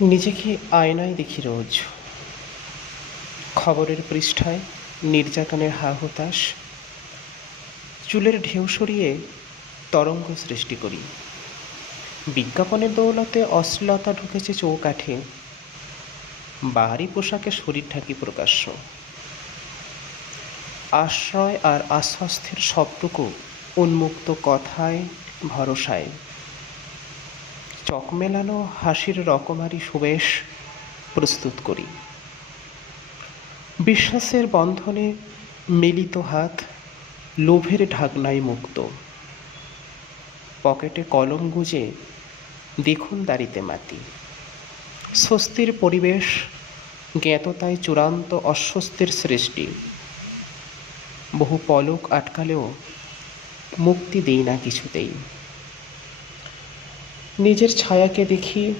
নিজেকে আয়নায় দেখি রোজ। খবরের পৃষ্ঠায় নির্যাতনের হা-হুতাশ। চুলের ঢেউ সরিয়ে তরঙ্গ সৃষ্টি করি। বিজ্ঞাপনের দৌলতে অশ্লীলতা ঢুকেছে চৌকাঠে। বাহারি পোশাকে শরীর ঢাকি প্রকাশ্য। আশ্রয় আর আশ্বস্তের সবটুকু উন্মুক্ত কথায়, ভরসায়। চোখ মেলানো হাসির রকমারি সুবেশ প্রস্তুত করি। বিশ্বাসের বন্ধনে মিলিত হাত, লোভের ঢাকনায় মুক্ত। পকেটে কলম গুজে দেখুন দাড়িতে মাটি। স্বস্তির পরিবেশ, জ্ঞাততায় চূড়ান্ত অস্বস্তির সৃষ্টি। বহু পলক আটকালেও মুক্তি দেই না কিছুতেই। নিজের ছায়াকে দেখি